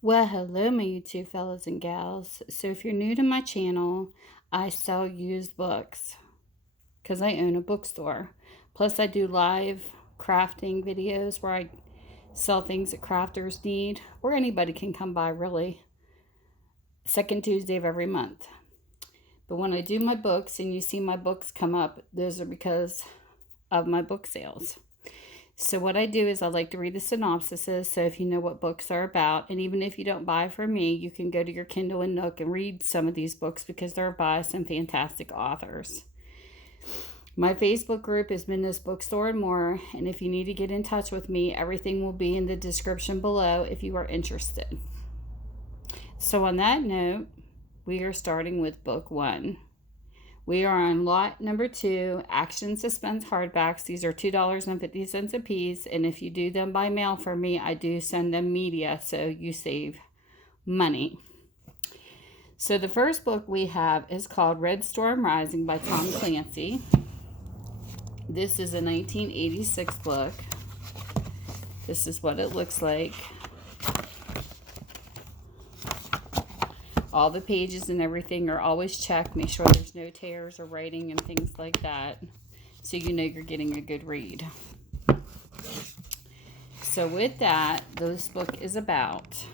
Well, hello, my YouTube fellas and gals. So, if you're new to my channel, I sell used books because I own a bookstore. Plus, I do live crafting videos where I sell things that crafters need, or anybody can come by, really. Second Tuesday of every month. But when I do my books and you see my books come up, those are because of my book sales. So what I do is I like to read the synopsises, so if you know what books are about, and even if you don't buy from me, you can go to your Kindle and Nook and read some of these books because they're by some fantastic authors. My Facebook group is Minda's Bookstore and More, and if you need to get in touch with me, everything will be in the description below if you are interested. So on that note, we are starting with book 1. We are on lot number 2, Action Suspense Hardbacks. These are $2.50 a piece, and if you do them by mail for me, I do send them media, so you save money. So the first book we have is called Red Storm Rising by Tom Clancy. This is a 1986 book. This is what it looks like. All the pages and everything are always checked. Make sure there's no tears or writing and things like that, so you know you're getting a good read. So with that, this book is about,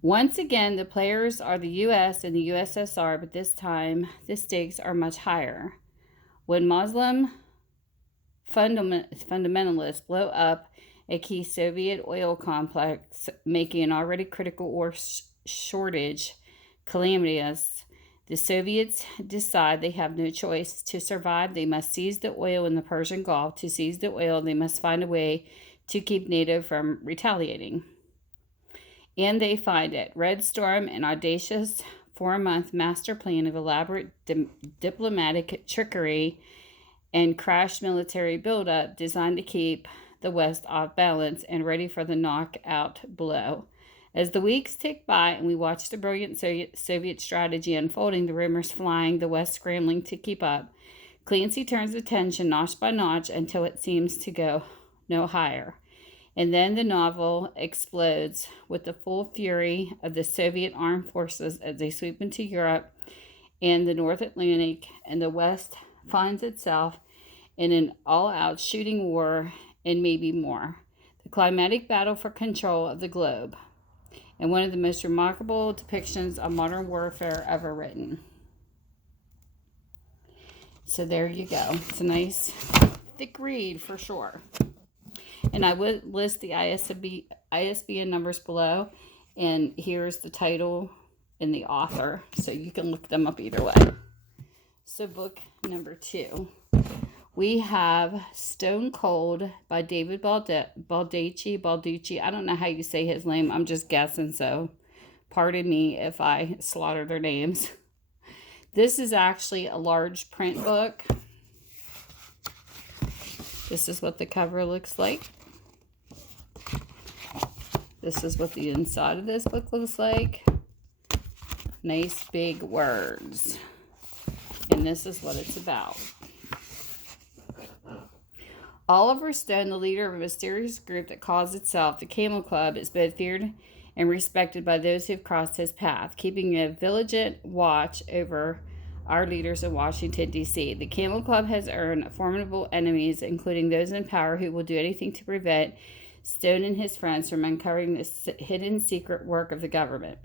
once again, the players are the U.S. and the USSR, but this time the stakes are much higher. When Muslim fundamentalists blow up a key Soviet oil complex, making an already critical oil shortage calamitous, the Soviets decide they have no choice. To survive, they must seize the oil in the Persian Gulf. To seize the oil, they must find a way to keep NATO from retaliating. And they find it. Red Storm, an audacious 4-month master plan of elaborate diplomatic trickery and crashed military buildup designed to keep the West off balance and ready for the knockout blow. As the weeks tick by and we watch the brilliant Soviet strategy unfolding, the rumors flying, the West scrambling to keep up, Clancy turns attention notch by notch until it seems to go no higher. And then the novel explodes with the full fury of the Soviet armed forces as they sweep into Europe and the North Atlantic, and the West finds itself in an all-out shooting war and maybe more. The climatic battle for control of the globe, and one of the most remarkable depictions of modern warfare ever written. So there you go. It's a nice, thick read for sure. And I would list the ISBN numbers below, and here's the title and the author, so you can look them up either way. So book number 2. We have Stone Cold by David Baldacci. I don't know how you say his name. I'm just guessing, so pardon me if I slaughter their names. This is actually a large print book. This is what the cover looks like. This is what the inside of this book looks like. Nice big words. And this is what it's about. Oliver Stone, the leader of a mysterious group that calls itself the Camel Club, is both feared and respected by those who have crossed his path, keeping a vigilant watch over our leaders in Washington, D.C. The Camel Club has earned formidable enemies, including those in power who will do anything to prevent Stone and his friends from uncovering the hidden secret work of the government.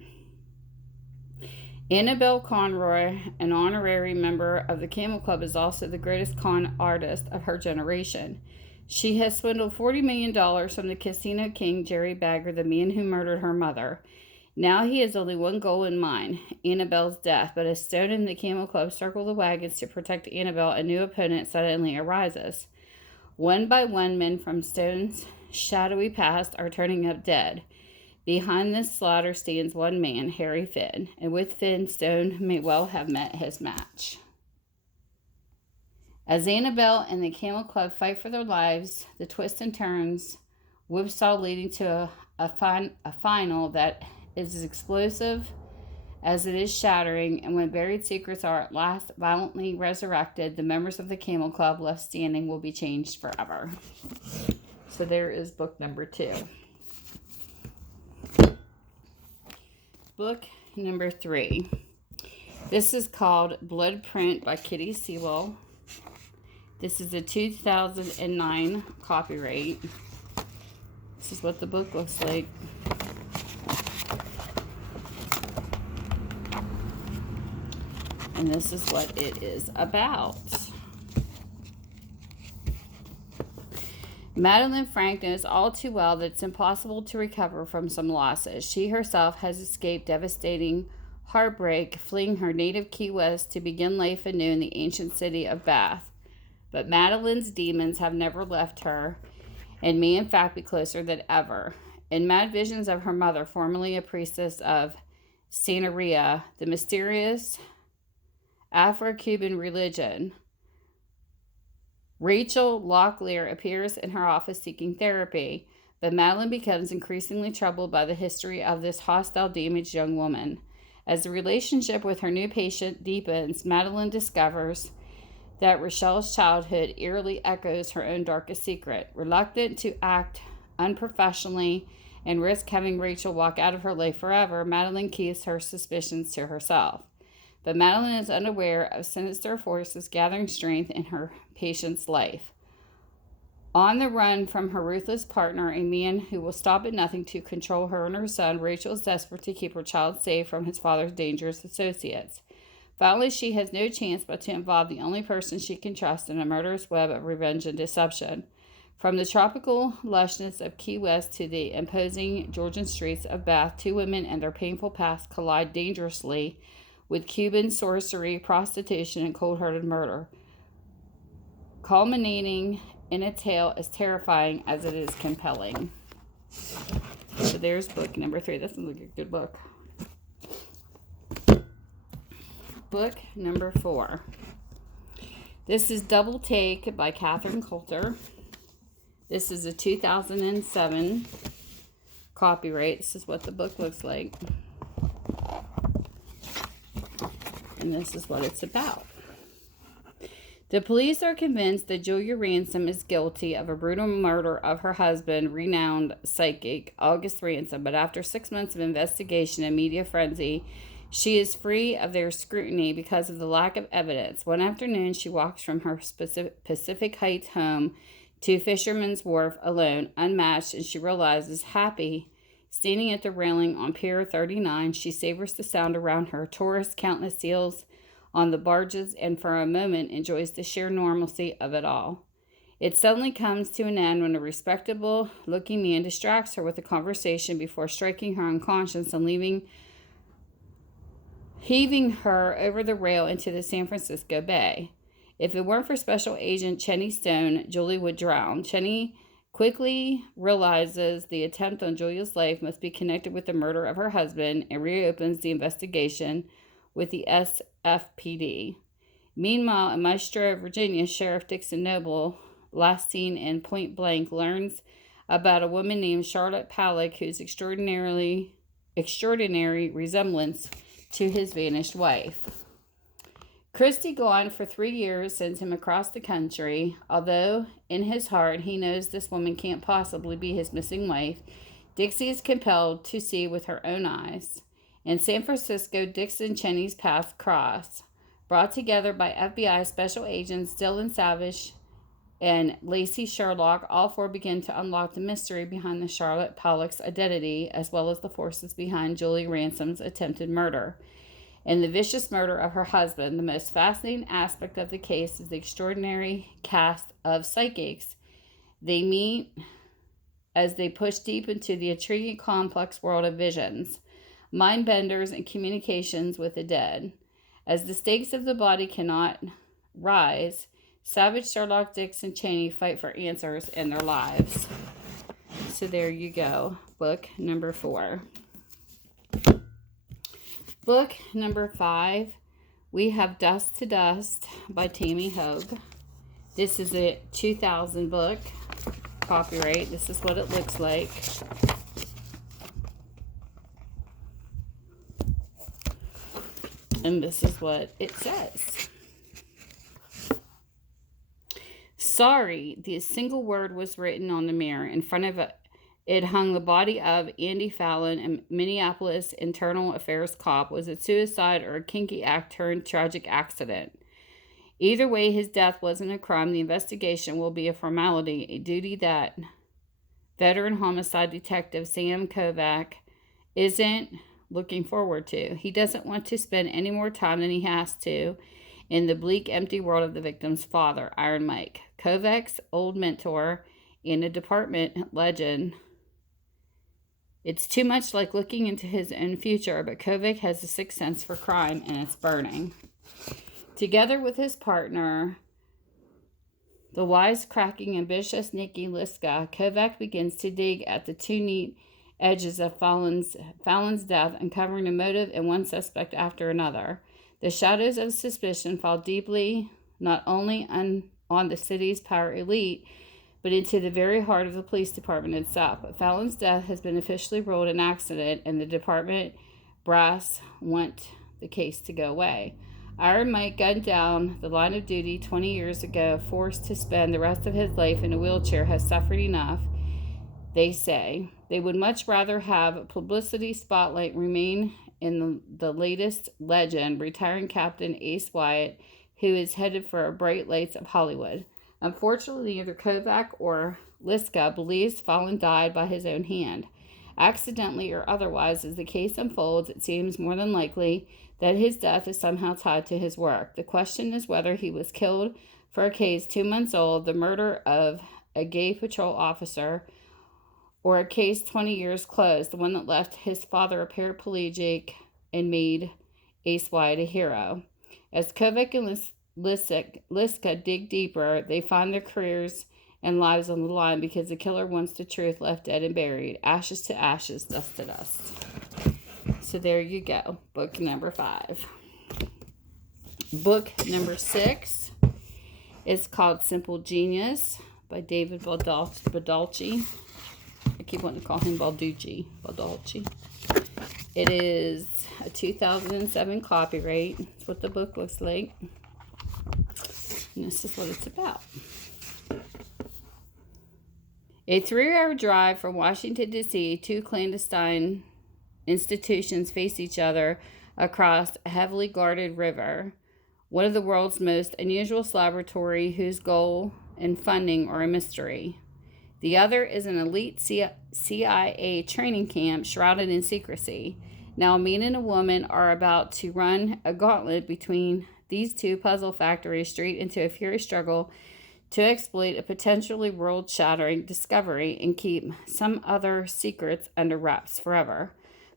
Annabelle Conroy, an honorary member of the Camel Club, is also the greatest con artist of her generation. She has swindled $40 million from the casino king, Jerry Bagger, the man who murdered her mother. Now he has only one goal in mind, Annabelle's death, but as Stone and the Camel Club circle the wagons to protect Annabelle, a new opponent suddenly arises. One by one, men from Stone's shadowy past are turning up dead. Behind this slaughter stands one man, Harry Finn, and with Finn, Stone may well have met his match. As Annabelle and the Camel Club fight for their lives, the twists and turns, whipsaw leading to a final that is as explosive as it is shattering, and when buried secrets are at last violently resurrected, the members of the Camel Club left standing will be changed forever. So there is book number 2. Book number 3. This is called Bloodprint by Kitty Sewell. This is a 2009 copyright. This is what the book looks like. And this is what it is about. Madeline Frank knows all too well that it's impossible to recover from some losses. She herself has escaped devastating heartbreak, fleeing her native Key West to begin life anew in the ancient city of Bath. But Madeline's demons have never left her, and may in fact be closer than ever. In mad visions of her mother, formerly a priestess of Santeria, the mysterious Afro-Cuban religion, Rachel Locklear appears in her office seeking therapy, but Madeline becomes increasingly troubled by the history of this hostile, damaged young woman. As the relationship with her new patient deepens, Madeline discovers that Rachel's childhood eerily echoes her own darkest secret. Reluctant to act unprofessionally and risk having Rachel walk out of her life forever, Madeline keeps her suspicions to herself. But Madeline is unaware of sinister forces gathering strength in her patient's life. On the run from her ruthless partner, a man who will stop at nothing to control her and her son, Rachel is desperate to keep her child safe from his father's dangerous associates. Finally, she has no chance but to involve the only person she can trust in a murderous web of revenge and deception. From the tropical lushness of Key West to the imposing Georgian streets of Bath, two women and their painful past collide dangerously with Cuban sorcery, prostitution, and cold-hearted murder, culminating in a tale as terrifying as it is compelling. So there's book number 3. That sounds like a good book. Book number 4. This is Double Take by Catherine Coulter. This is a 2007 copyright. This is what the book looks like. And this is what it's about. The police are convinced that Julia Ransom is guilty of a brutal murder of her husband, renowned psychic August Ransom, but after 6 months of investigation and media frenzy, she is free of their scrutiny because of the lack of evidence. One afternoon, she walks from her Pacific Heights home to Fisherman's Wharf alone, unmatched, and she realizes happy. Standing at the railing on Pier 39, she savors the sound around her, tourists, countless seals on the barges, and for a moment enjoys the sheer normalcy of it all. It suddenly comes to an end when a respectable-looking man distracts her with a conversation before striking her unconscious and heaving her over the rail into the San Francisco Bay. If it weren't for Special Agent Chenny Stone, Julie would drown. Chenny quickly realizes the attempt on Julia's life must be connected with the murder of her husband and reopens the investigation with the SFPD. Meanwhile, in Maestro, Virginia, Sheriff Dixon Noble, last seen in Point Blank, learns about a woman named Charlotte Pallick whose extraordinary resemblance to his vanished wife. Christie, gone for 3 years, sends him across the country. Although in his heart he knows this woman can't possibly be his missing wife, Dixie is compelled to see with her own eyes. In San Francisco, Dixon and Chenny's paths cross. Brought together by FBI Special Agents Dylan Savage and Lacey Sherlock, all four begin to unlock the mystery behind the Charlotte Pallick's identity, as well as the forces behind Julie Ransom's attempted murder and the vicious murder of her husband. The most fascinating aspect of the case is the extraordinary cast of psychics they meet as they push deep into the intriguing, complex world of visions, mind benders, and communications with the dead. As the stakes of the body cannot rise, Savage, Sherlock, Dix, and Cheney fight for answers in their lives. So there you go. Book number 4. Book number 5, we have Dust to Dust by Tami Hoag. This is a 2000 book, copyright. This is what it looks like. And this is what it says. Sorry, the single word was written on the mirror. In front of it hung the body of Andy Fallon, a Minneapolis internal affairs cop. Was it suicide or a kinky act turned tragic accident? Either way, his death wasn't a crime. The investigation will be a formality, a duty that veteran homicide detective Sam Kovac isn't looking forward to. He doesn't want to spend any more time than he has to in the bleak, empty world of the victim's father, Iron Mike. Kovac's old mentor and a department legend. It's too much like looking into his own future, but Kovac has a sixth sense for crime, and it's burning. Together with his partner, the wisecracking, ambitious Nikki Liska, Kovac begins to dig at the two neat edges of Fallon's death, uncovering a motive and one suspect after another. The shadows of suspicion fall deeply not only on the city's power elite, but into the very heart of the police department itself. But Fallon's death has been officially ruled an accident, and the department brass want the case to go away. Iron Mike, gunned down the line of duty 20 years ago, forced to spend the rest of his life in a wheelchair, has suffered enough, they say. They would much rather have a publicity spotlight remain in the latest legend, retiring Captain Ace Wyatt, who is headed for bright lights of Hollywood. Unfortunately, neither Kovac or Liska believes Fallon died by his own hand. Accidentally or otherwise, as the case unfolds, it seems more than likely that his death is somehow tied to his work. The question is whether he was killed for a case 2 months old, the murder of a gay patrol officer, or a case 20 years closed, the one that left his father a paraplegic and made Ace Wyatt a hero. As Kovac and Liska dig deeper, they find their careers and lives on the line because the killer wants the truth left dead and buried. Ashes to ashes, dust to dust. So there you go. Book number 5. Book number 6 is called Simple Genius by David Baldacci. I keep wanting to call him Baldacci. It is a 2007 copyright. That's what the book looks like. And this is what it's about. A 3-hour drive from Washington, D.C., 2 clandestine institutions face each other across a heavily guarded river. One of the world's most unusual laboratory whose goal and funding are a mystery. The other is an elite CIA training camp shrouded in secrecy. Now a man and a woman are about to run a gauntlet between these two puzzle factories straight into a furious struggle to exploit a potentially world-shattering discovery and keep some other secrets under wraps forever.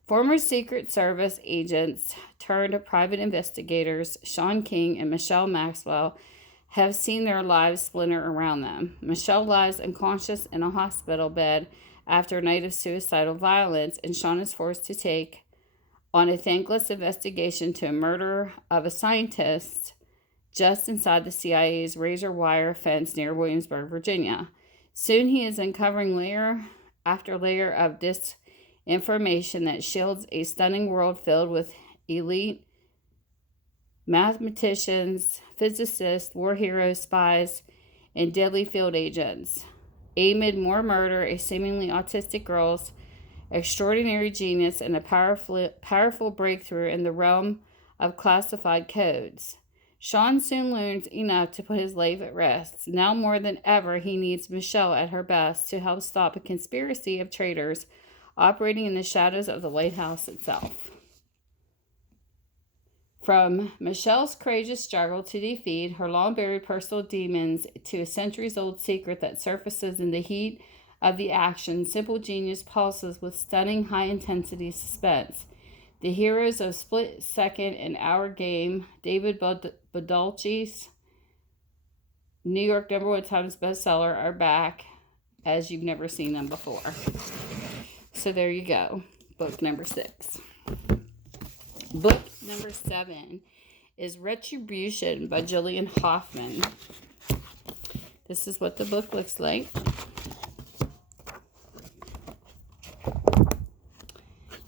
Former Secret Service agents turned private investigators Sean King and Michelle Maxwell have seen their lives splinter around them. Michelle lies unconscious in a hospital bed after a night of suicidal violence, and Sean is forced to take on a thankless investigation to a murder of a scientist just inside the CIA's razor wire fence near Williamsburg, Virginia. Soon he is uncovering layer after layer of disinformation that shields a stunning world filled with elite mathematicians, physicists, war heroes, spies, and deadly field agents. Amid more murder, a seemingly autistic girl's extraordinary genius, and a powerful breakthrough in the realm of classified codes. Sean soon learns enough to put his life at rest. Now more than ever, he needs Michelle at her best to help stop a conspiracy of traitors operating in the shadows of the White House itself. From Michelle's courageous struggle to defeat her long-buried personal demons to a centuries-old secret that surfaces in the heat of the action, Simple Genius pulses with stunning high-intensity suspense. The heroes of Split Second and Our Game, David Baldacci's New York #1 Times bestseller, are back as you've never seen them before. So there you go. Book number 6. Book number 7 is Retribution by Jilliane Hoffman. This is what the book looks like.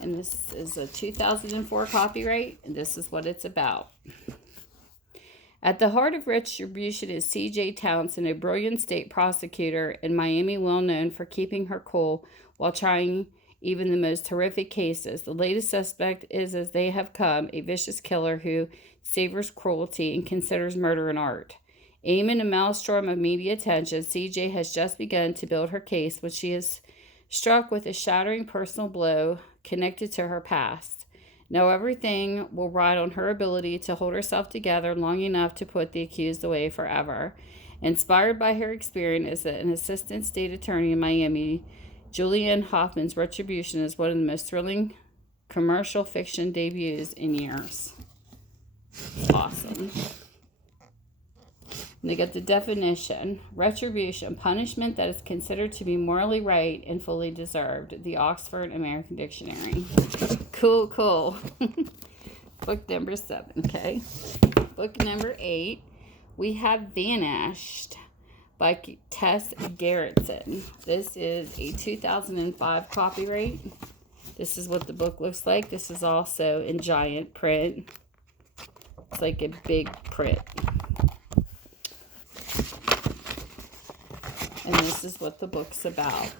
And this is a 2004 copyright, and this is what it's about. At the heart of Retribution is C.J. Townsend, a brilliant state prosecutor in Miami, well known for keeping her cool while trying even the most horrific cases. The latest suspect is, as they have come, a vicious killer who savors cruelty and considers murder an art. Amid a maelstrom of media attention, C.J. has just begun to build her case when she is struck with a shattering personal blow connected to her past. Now everything will ride on her ability to hold herself together long enough to put the accused away forever. Inspired by her experience as an assistant state attorney in Miami, Jilliane Hoffman's Retribution is one of the most thrilling commercial fiction debuts in years. Awesome. And they got the definition. Retribution, punishment that is considered to be morally right and fully deserved. The Oxford American Dictionary. Cool. Book number 7, okay? Book number 8, we have Vanished by Tess Gerritsen. This is a 2005 copyright. This is what the book looks like. This is also in giant print. It's like a big print. And this is what the book's about.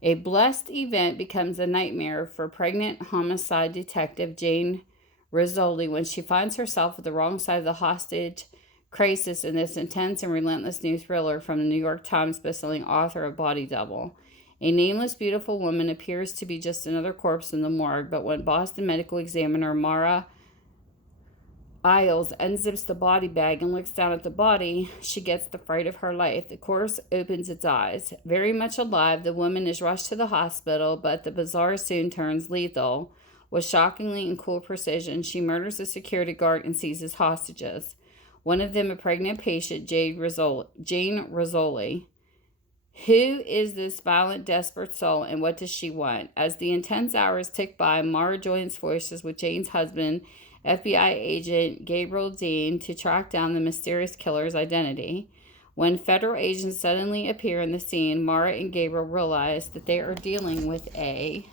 A blessed event becomes a nightmare for pregnant homicide detective Jane Rizzoli when she finds herself at the wrong side of the hostage crisis in this intense and relentless new thriller from the New York Times bestselling author of Body Double. A nameless, beautiful woman appears to be just another corpse in the morgue, but when Boston medical examiner Mara Isles unzips the body bag and looks down at the body, she gets the fright of her life. The corpse opens its eyes. Very much alive, the woman is rushed to the hospital, but the bizarre soon turns lethal. With shockingly and cool precision, she murders a security guard and seizes hostages. One of them a pregnant patient, Jane Rizzoli. Who is this violent, desperate soul, and what does she want? As the intense hours tick by, Mara joins forces with Jane's husband, FBI agent Gabriel Dean, to track down the mysterious killer's identity. When federal agents suddenly appear in the scene, Mara and Gabriel realize that they are dealing with a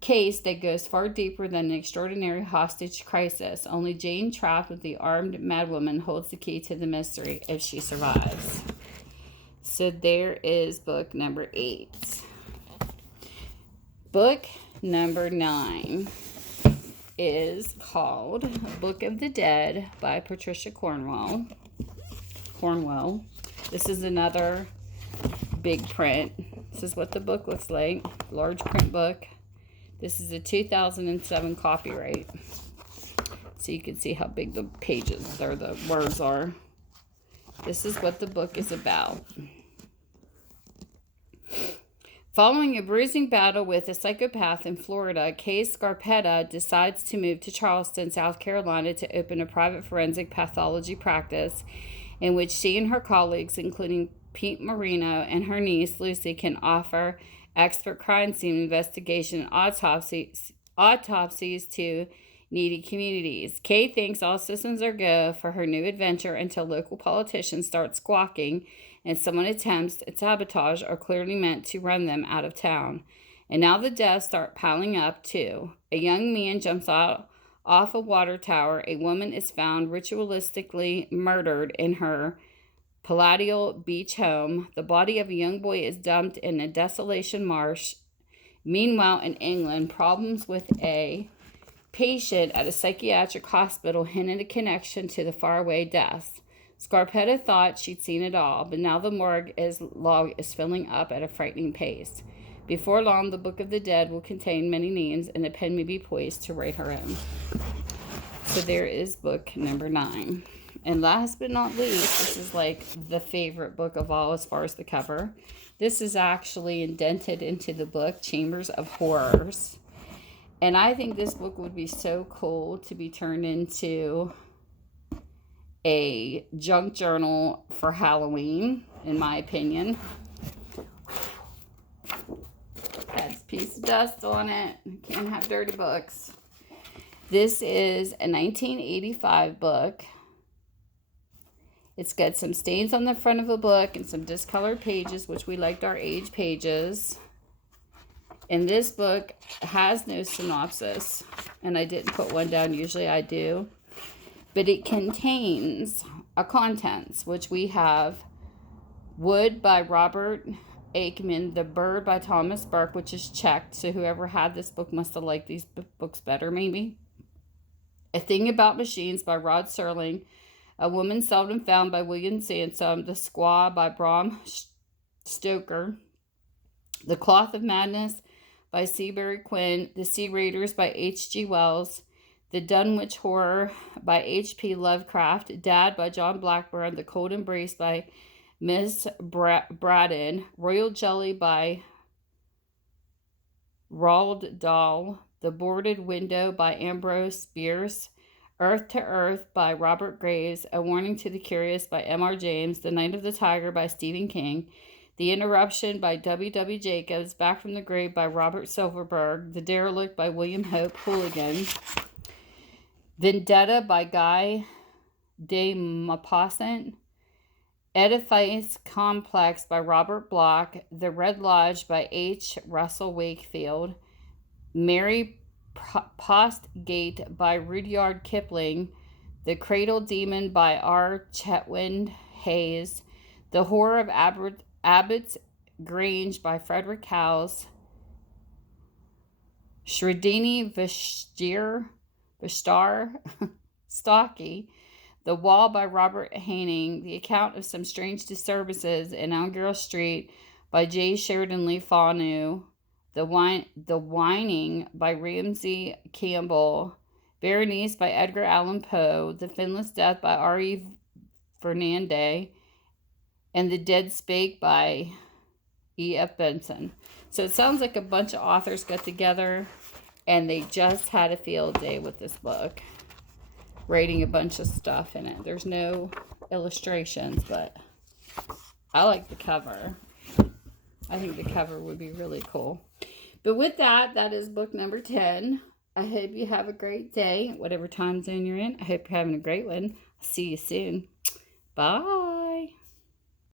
case that goes far deeper than an extraordinary hostage crisis. Only Jane, trapped with the armed madwoman, holds the key to the mystery if she survives. So there is book number 8. Book number 9 is called Book of the Dead by Patricia Cornwell. This is another big print. This is what the book looks like. Large print book. This is a 2007 copyright. So you can see how big the pages or the words are. This is what the book is about. Following a bruising battle with a psychopath in Florida, Kay Scarpetta decides to move to Charleston, South Carolina to open a private forensic pathology practice in which she and her colleagues, including Pete Marino and her niece Lucy, can offer expert crime scene investigation and autopsies to needy communities. Kay thinks all systems are go for her new adventure until local politicians start squawking and someone attempts to sabotage or clearly meant to run them out of town. And now the deaths start piling up too. A young man jumps out off a water tower. A woman is found ritualistically murdered in her palatial beach home. The body of a young boy is dumped in a desolation marsh. Meanwhile, in England, problems with a patient at a psychiatric hospital hint at a connection to the faraway deaths. Scarpetta thought she'd seen it all, but now the morgue log is filling up at a frightening pace. Before long, the Book of the Dead will contain many names, and a pen may be poised to write her own. So there is book number 9. And last but not least, this is like the favorite book of all as far as the cover. This is actually indented into the book, Chambers of Horrors. And I think this book would be so cool to be turned into a junk journal for Halloween, in my opinion. Has a piece of dust on it. Can't have dirty books. This is a 1985 book. It's got some stains on the front of the book and some discolored pages, which we liked our age pages. And this book has no synopsis, and I didn't put one down. Usually I do. But it contains a contents, which we have Wood by Robert Aikman, The Bird by Thomas Burke, which is checked. So whoever had this book must have liked these books better, maybe. A Thing About Machines by Rod Serling. A Woman Seldom Found by William Sansom. The Squaw by Bram Stoker. The Cloth of Madness by Seabury Quinn. The Sea Raiders by H.G. Wells. The Dunwich Horror by H.P. Lovecraft. Dad by John Blackburn. The Cold Embrace by Miss Braddon. Royal Jelly by Roald Dahl. The Boarded Window by Ambrose Bierce. Earth to Earth by Robert Graves. A Warning to the Curious by M.R. James. The Night of the Tiger by Stephen King. The Interruption by W.W. Jacobs. Back from the Grave by Robert Silverberg. The Derelict by William Hope Hooligan. Vendetta by Guy de Maupassant. Edifice Complex by Robert Bloch. The Red Lodge by H. Russell Wakefield. Mary Postgate by Rudyard Kipling. The Cradle Demon by R. Chetwynd Hayes. The Horror of Abbott's Grange by Frederick Howes. Shridini Vishtar Stocky. The Wall by Robert Haining. The Account of Some Strange Disturbances in Algiers Street by J. Sheridan Le Fanu. The Whining by Ramsey Campbell. Berenice by Edgar Allan Poe. The Finless Death by R.E. Fernande. And The Dead Spake by E.F. Benson. So it sounds like a bunch of authors got together and they just had a field day with this book, writing a bunch of stuff in it. There's no illustrations, but I like the cover. I think the cover would be really cool. But with that, that is book number 10. I hope you have a great day, whatever time zone you're in. I hope you're having a great one. I'll see you soon. Bye.